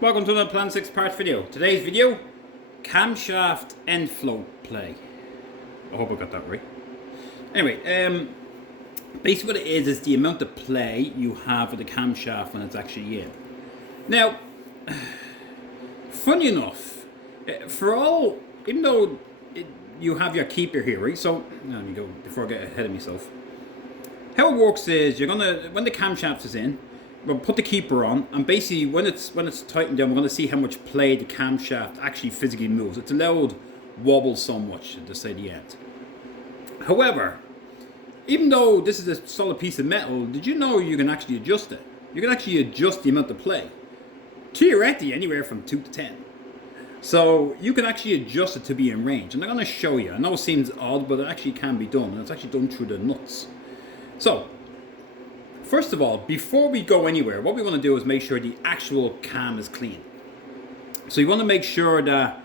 Welcome to another Plan 6 part video. Today's video, camshaft end float play. I hope I got that right. Anyway, basically what it is the amount of play you have with the camshaft when it's actually in. Now, funny enough, even though you have your keeper here, right? So, let me go before I get ahead of myself. How it works is when the camshaft is in, we'll put the keeper on, and basically when it's tightened down, we're going to see how much play the camshaft actually physically moves. It's allowed wobble so much to say the end. However, even though this is a solid piece of metal, did you know you can actually adjust it? You can actually adjust the amount of play. Theoretically, anywhere from 2 to 10. So you can actually adjust it to be in range. And I'm going to show you. I know it seems odd, but it actually can be done. And it's actually done through the nuts. So, first of all, before we go anywhere, what we want to do is make sure the actual cam is clean. So you want to make sure that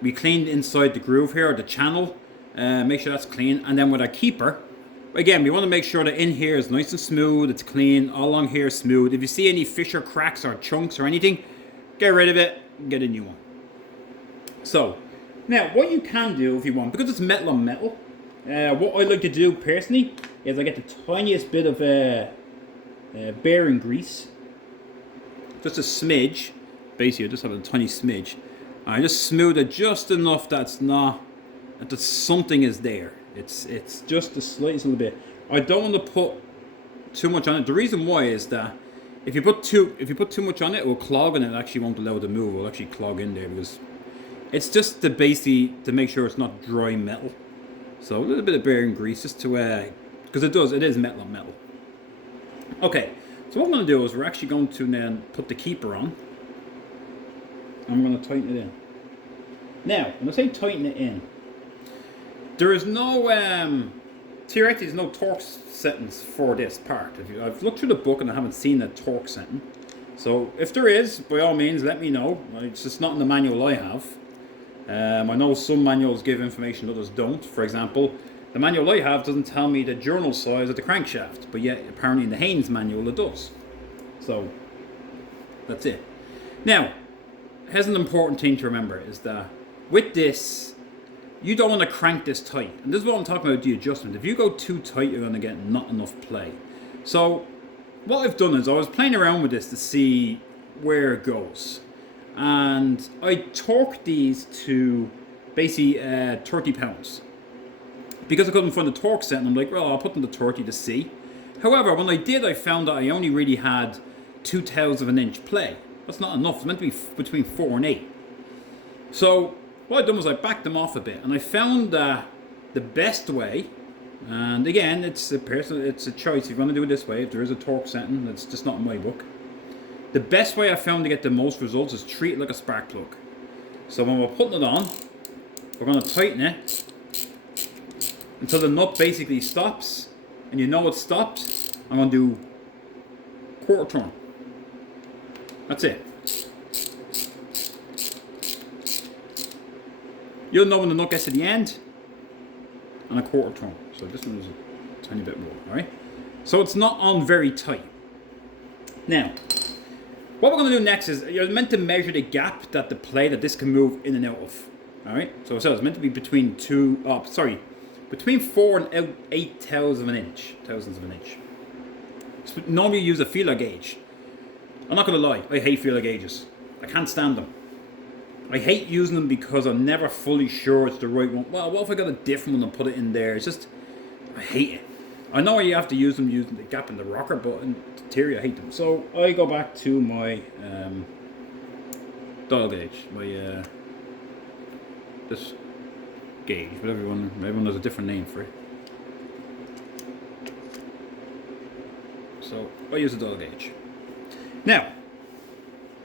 we cleaned inside the groove here, or the channel. Make sure that's clean. And then with our keeper, again, we want to make sure that in here is nice and smooth, it's clean, all along here is smooth. If you see any fissure, cracks, or chunks or anything, get rid of it, get a new one. So, now what you can do if you want, because it's metal on metal, what I like to do personally is I get the tiniest bit of bearing grease, just a smidge. Basically, I just have a tiny smidge. I just smooth it just enough that something is there. It's just the slightest little bit. I don't want to put too much on it. The reason why is that if you put too much on it, it will clog and it actually won't allow it to move. It will actually clog in there because it's just to make sure it's not dry metal. So a little bit of bearing grease just to because it is metal on metal. Okay, so what I'm going to do is we're actually going to then put the keeper on. I'm going to tighten it in. Now, when I say tighten it in, there is no theoretically there's no torque settings for this part. I've looked through the book and I haven't seen a torque setting. So if there is, by all means, let me know. It's just not in the manual I have. I know some manuals give information, others don't. For example, the manual I have doesn't tell me the journal size of the crankshaft, but yet apparently in the Haynes manual it does. So that's it. Now, here's an important thing to remember is that with this, you don't want to crank this tight. And this is what I'm talking about, the adjustment. If you go too tight, you're going to get not enough play. So what I've done is I was playing around with this to see where it goes. And I torqued these to basically 30 pounds. Because I couldn't find the torque setting, I'm like, well, I'll put in the 30 to see. However, when I did, I found that I only really had 0.2 of an inch play. That's not enough. It's meant to be between 4 and 8. So what I done was I backed them off a bit, and I found that the best way, and again, it's a choice. If you want to do it this way, if there is a torque setting, that's just not in my book. The best way I found to get the most results is treat it like a spark plug. So when we're putting it on, we're going to tighten it until the nut basically stops, and you know it stopped. I'm going to do quarter turn. That's it. You'll know when the nut gets to the end, and a quarter turn. So this one is a tiny bit more, alright? So it's not on very tight. Now, what we're going to do next is, you're meant to measure the gap that this can move in and out of. Alright? So it's meant to be between between 4 and 8 thousandths of an inch. So normally you use a feeler gauge. I'm not going to lie, I hate feeler gauges. I can't stand them. I hate using them because I'm never fully sure it's the right one. Well, what if I got a different one and put it in there? It's just, I hate it. I know you have to use them using the gap in the rocker, but in theory I hate them. So I go back to my dial gauge, my this gauge, but everyone has a different name for it. So I use a dial gauge. Now,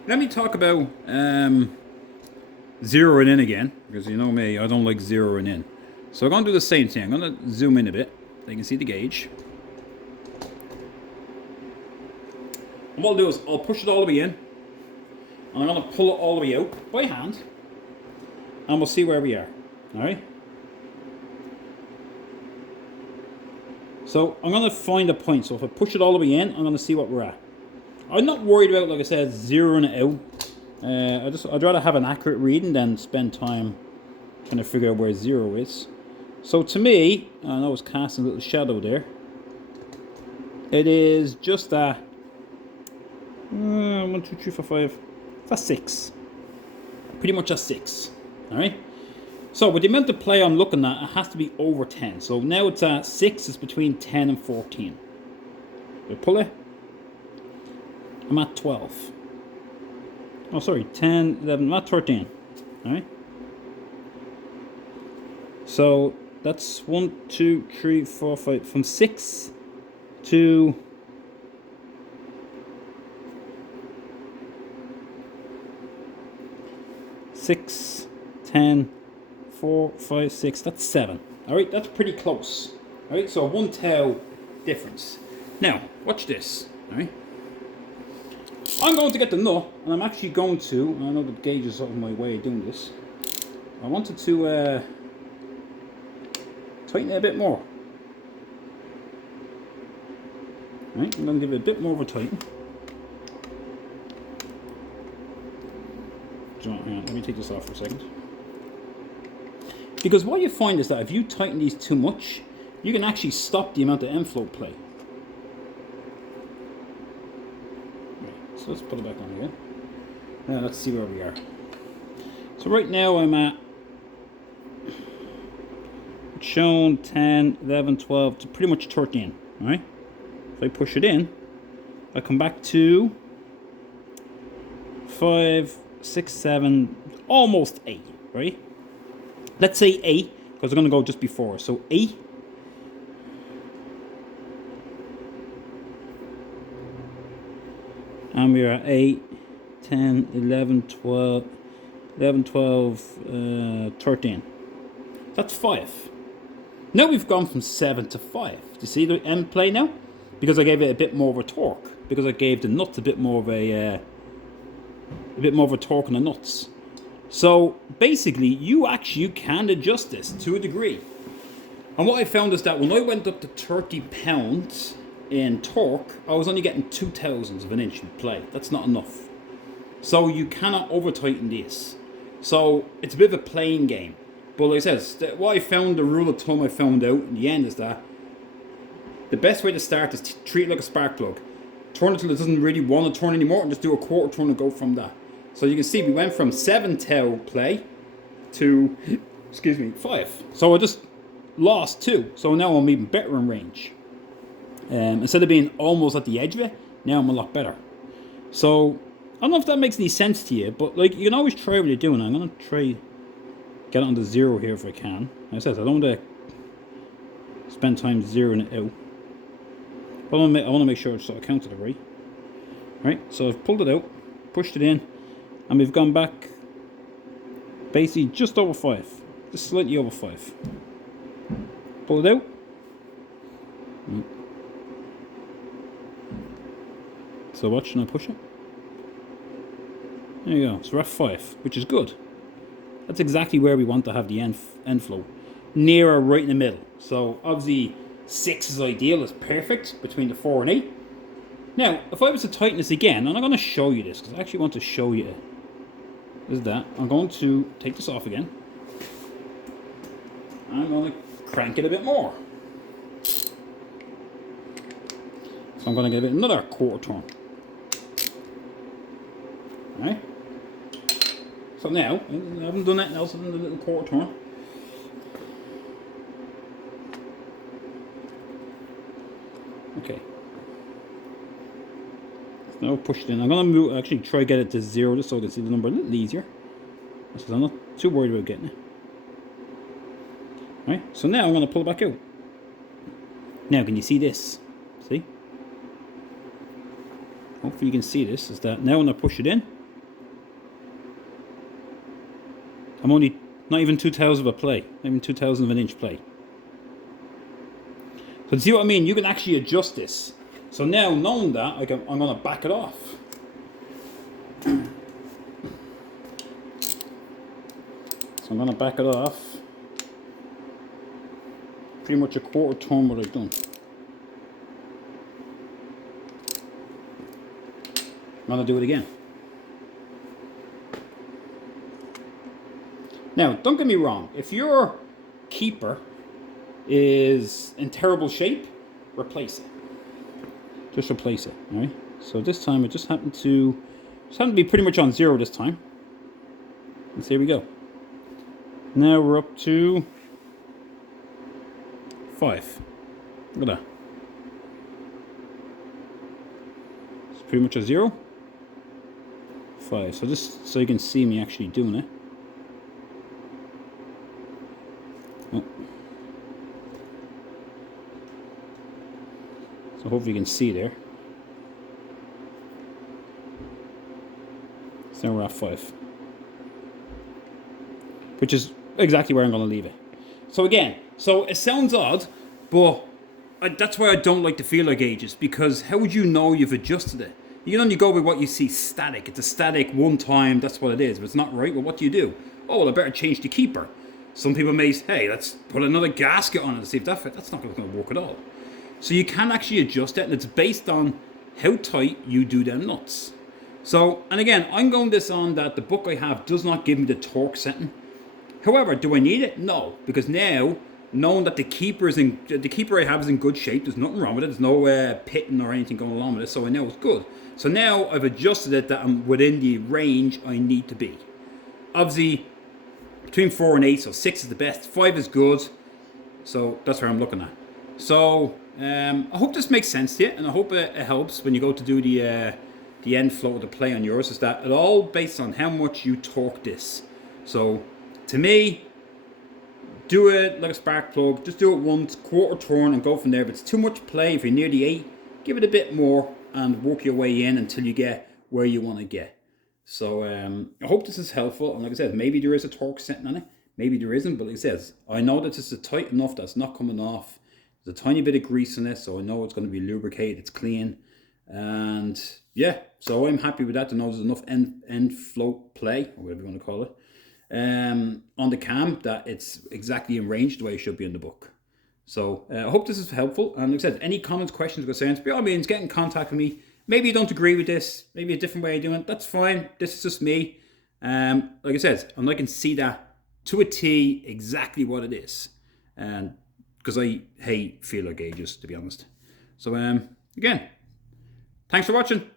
let me talk about zeroing in again, because you know me, I don't like zeroing in. So I'm going to do the same thing. I'm going to zoom in a bit so you can see the gauge. And what I'll do is I'll push it all the way in, and I'm going to pull it all the way out by hand, and we'll see where we are. Alright? So I'm going to find a point. So if I push it all the way in, I'm going to see what we're at. I'm not worried about, like I said, zeroing it out. I'd rather have an accurate reading than spend time trying to figure out where 0 is. So to me, I know it's casting a little shadow there. It is just a 1, 2, 3, 4, 5. It's a 6. Pretty much a 6. All right. So with the amount of play I'm looking at, it has to be over 10. So now it's a 6. It's between 10 and 14. I pull it. I'm at 12. Oh, sorry, 10, 11. I'm at 13. All right. So that's 1, 2, 3, 4, 5. From 6 to 6, 10, 4, 5, 6. That's 7. All right, that's pretty close. All right, so 1 tau difference. Now, watch this. All right, I'm going to get the nut, and I'm actually going to. I know the gauge is on my way of doing this. I wanted to tighten it a bit more. All right, I'm going to give it a bit more of a tighten. Let me take this off for a second. Because what you find is that if you tighten these too much, you can actually stop the amount of end flow play. Right, so let's put it back on again. Now let's see where we are. So right now I'm at, it's shown 10, 11, 12 to pretty much 13. All right. If I push it in, I come back to 5, 6, 7, almost 8, right? Let's say 8, because we're going to go just before. So 8. And we're at 8, 10, 11, 12, 11, 12, 13. That's 5. Now we've gone from 7 to 5. Do you see the end play now? Because I gave it a bit more of a torque. Because I gave the nuts a bit more of a torque on the nuts. So basically, you can adjust this to a degree. And what I found is that when I went up to 30 pounds in torque, I was only getting 0.02 of an inch in play. That's not enough. So you cannot over tighten this. So it's a bit of a playing game. But like I said, what I found, the rule of thumb I found out in the end is that the best way to start is to treat it like a spark plug. Turn it till it doesn't really want to turn anymore and just do a quarter turn and go from that. So you can see we went from 7 tau play to, 5. So I just lost 2. So now I'm even better in range. Instead of being almost at the edge of it, now I'm a lot better. So I don't know if that makes any sense to you, but like you can always try what you're doing. I'm gonna try get it on to 0 here if I can. Like I said, I don't want to spend time zeroing it out. But I want to make sure it's sort of counted it right. Right, so I've pulled it out, pushed it in, and we've gone back basically just over 5. Just slightly over 5. Pull it out. So watch, and I push it. There you go. So we're at 5, which is good. That's exactly where we want to have the end flow. Nearer right in the middle. So obviously 6 is ideal, it's perfect between the 4 and 8. Now, if I was to tighten this again, and I'm going to show you this, because I actually want to show you is that I'm going to take this off again. I'm going to crank it a bit more. So I'm going to give it another quarter turn. Right? So now, I haven't done anything else other than the little quarter turn. Okay. So now push it in. I'm going to move, actually try to get it to 0 just so I can see the number a little easier. Because I'm not too worried about getting it. Right, so now I'm going to pull it back out. Now, can you see this? See? Hopefully you can see this. Is that now when I push it in, I'm only not even 0.02 of a play, not even 0.02 of an inch play. So see what I mean? You can actually adjust this. So now, knowing that, I'm going to back it off. So I'm going to back it off. Pretty much a quarter turn what I've done. I'm going to do it again. Now, don't get me wrong. If your keeper is in terrible shape, replace it. Just replace it, all right? So this time it just happened to be pretty much on 0 this time. And so here we go. Now we're up to 5. Look at that. It's pretty much a 0. 5. So just so you can see me actually doing it. Oh. So hopefully you can see there. So now we're at 5. Which is exactly where I'm going to leave it. So again, so it sounds odd, but that's why I don't like the feeler gauges, because how would you know you've adjusted it? You can only go with what you see static. It's a static one time, that's what it is. If it's not right, well, what do you do? Oh, well, I better change the keeper. Some people may say, hey, let's put another gasket on it to see if that fits. That's not going to work at all. So you can actually adjust it, and it's based on how tight you do them nuts. So, and again, I'm going this on that the book I have does not give me the torque setting. However, do I need it? No, because now, knowing that the keeper I have is in good shape, there's nothing wrong with it, there's no pitting or anything going along with it, so I know it's good. So now I've adjusted it that I'm within the range I need to be. Obviously, between 4 and 8, so 6 is the best, 5 is good, so that's where I'm looking at. So, I hope this makes sense to you, and I hope it helps when you go to do the end flow of the play on yours, is that it all based on how much you torque this. So, to me, do it like a spark plug. Just do it once, quarter turn, and go from there. If it's too much play, if you're near the 8, give it a bit more and work your way in until you get where you want to get. So I hope this is helpful. And like I said, maybe there is a torque setting on it. Maybe there isn't. But like I said, I know that this is tight enough that's not coming off. There's a tiny bit of grease in it, so I know it's going to be lubricated. It's clean. And yeah, so I'm happy with that. To know there's enough end float play, or whatever you want to call it, on the cam, that it's exactly in range the way it should be in the book. So I hope this is helpful, and like I said, any comments, questions, concerns, by all means get in contact with me. Maybe you don't agree with this, maybe a different way of doing it, that's fine. This is just me. Like I said, and I can see that to a T exactly what it is, and because I hate feeler gauges, to be honest. So again, thanks for watching.